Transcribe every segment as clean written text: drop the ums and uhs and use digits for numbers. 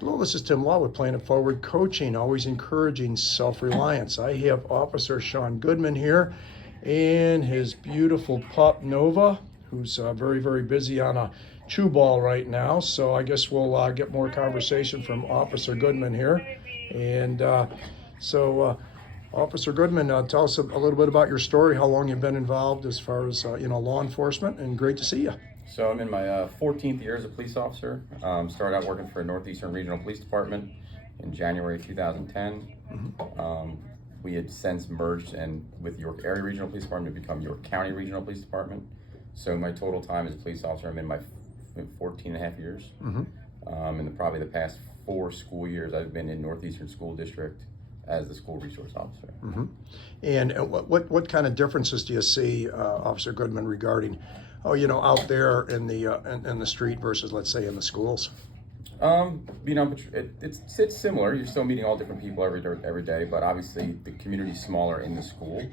Hello, this is Tim Law with Planet Forward Coaching, always encouraging self-reliance. I have Officer Sean Goodman here and his beautiful pup Nova, who's very, very busy on a chew ball right now. So I guess we'll get more conversation from Officer Goodman here. And Officer Goodman, tell us a little bit about your story, how long you've been involved as far as law enforcement, and great to see you. So I'm in my 14th year as a police officer. Started out working for Northeastern Regional Police Department in January 2010. We had since merged with York Area Regional Police Department to become York County Regional Police Department. So my total time as a police officer, I'm in my 14 and a half years. And probably the past 4 school years, I've been in Northeastern School District as the school resource officer. And what kind of differences do you see, Officer Goodman, regarding out there in the street versus, let's say, in the schools? It's similar. You're still meeting all different people every day, but obviously the community's smaller in the school.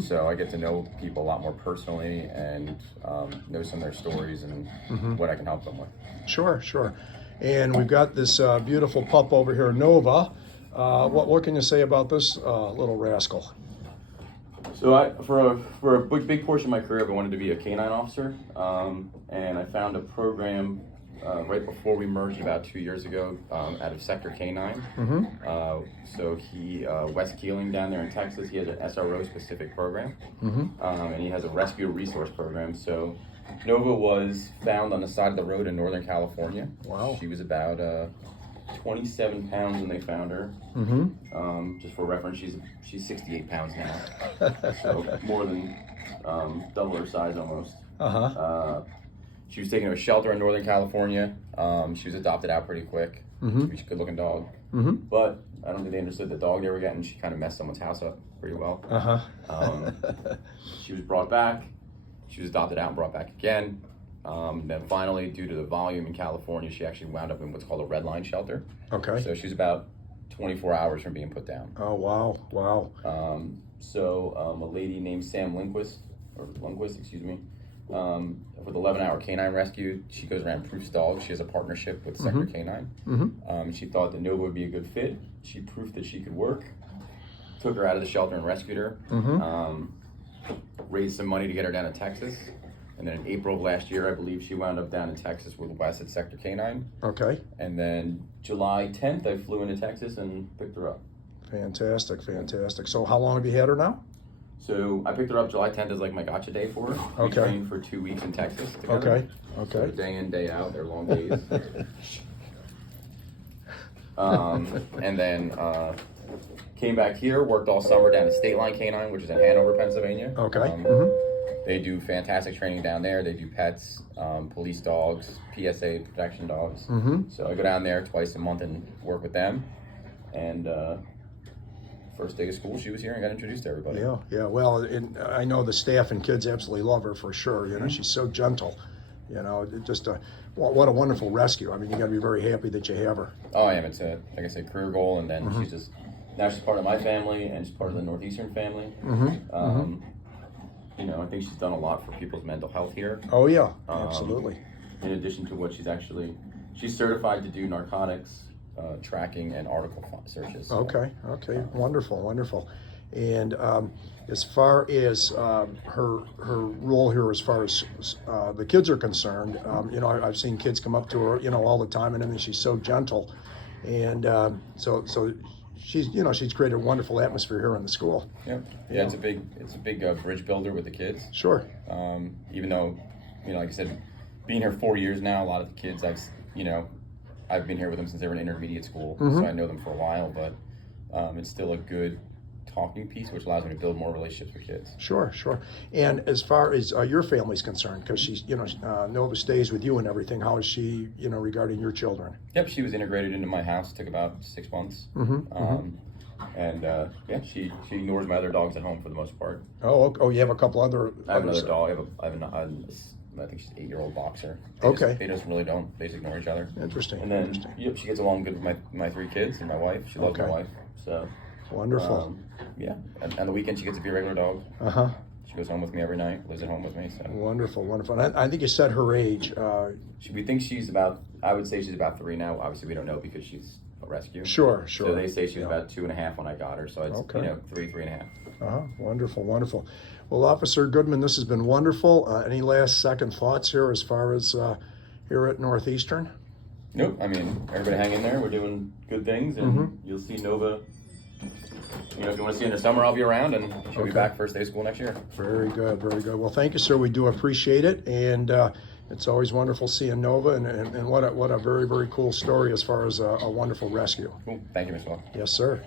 So I get to know people a lot more personally and know some of their stories and what I can help them with. Sure. And we've got this beautiful pup over here, Nova. What can you say about this little rascal? So for a big portion of my career, I wanted to be a canine officer, and I found a program right before we merged about 2 years ago out of Sector Canine. So West Keeling down there in Texas, he has an SRO specific program, and he has a rescue resource program. So Nova was found on the side of the road in Northern California. Wow. She was about 27 pounds when they found her. Just for reference, she's 68 pounds now, so more than double her size almost. She was taken to a shelter in Northern California. She was adopted out pretty quick. She's a good-looking dog, but I don't think they understood the dog they were getting. She kind of messed someone's house up pretty well. She was brought back. She was adopted out and brought back again. Then finally, due to the volume in California, she actually wound up in what's called a red line shelter. Okay. So she was about 24 hours from being put down. Oh, wow. A lady named Sam Lundquist, with 11-hour canine rescue, she goes around and proofs dogs. She has a partnership with Sector Canine. She thought that Nova would be a good fit. She proofed that she could work, took her out of the shelter and rescued her, raised some money to get her down to Texas. And then in April of last year, I believe she wound up down in Texas with Wes at Sector Canine. Okay. And then July 10th, I flew into Texas and picked her up. Fantastic. So how long have you had her now? So I picked her up July 10th as like my gotcha day for her. We trained for 2 weeks in Texas together. Okay. So day in, day out, they're long days. And then came back here, worked all summer down at State Line Canine, which is in Hanover, Pennsylvania. Okay. They do fantastic training down there. They do pets, police dogs, PSA protection dogs. So I go down there twice a month and work with them. And first day of school, she was here and got introduced to everybody. Yeah. Well, I know the staff and kids absolutely love her for sure. She's so gentle. Just what a wonderful rescue. I mean, you got to be very happy that you have her. Oh, I am. It's like I said, career goal, and then now she's part of my family and she's part of the Northeastern family. I think she's done a lot for people's mental health here. Oh yeah, absolutely. In addition to what she's certified to do narcotics tracking and article searches. So. Okay, wonderful. And as far as her role here, as far as the kids are concerned, I've seen kids come up to her, all the time, and I mean, she's so gentle, and so she's created a wonderful atmosphere here in the school. Yeah. It's a big bridge builder with the kids. Sure. Even though, like I said, being here 4 years now, a lot of the kids I've been here with them since they were in intermediate school, so I know them for a while. But it's still a good talking piece, which allows me to build more relationships with kids. Sure. And as far as your family's concerned, because she's, Nova stays with you and everything, how is she, regarding your children? Yep, she was integrated into my house. Took about 6 months. She ignores my other dogs at home for the most part. Oh, you have a couple other. I have another dog. I think she's an 8-year-old boxer. They just really don't. They just ignore each other. Interesting. And then, she gets along good with my 3 kids and my wife. She loves my wife. So. Wonderful. And the weekend she gets to be a regular dog. She goes home with me every night, lives at home with me. So. Wonderful. And I think you said her age. We think she's about I would say she's about 3 now. Obviously, we don't know because she's a rescue. Sure, sure. So they say she was about 2.5 when I got her. So it's Okay. 3.5. Wonderful, wonderful. Well, Officer Goodman, this has been wonderful. Any last second thoughts here as far as here at Northeastern? Nope. I mean, everybody hang in there. We're doing good things, and you'll see Nova. If you want to see her in the summer, I'll be around, and she'll be back first day of school next year. Very good, very good. Well, thank you, sir. We do appreciate it, and it's always wonderful seeing Nova, and what a very, very cool story as far as a wonderful rescue. Cool. Thank you, Ms. Wall. Yes, sir.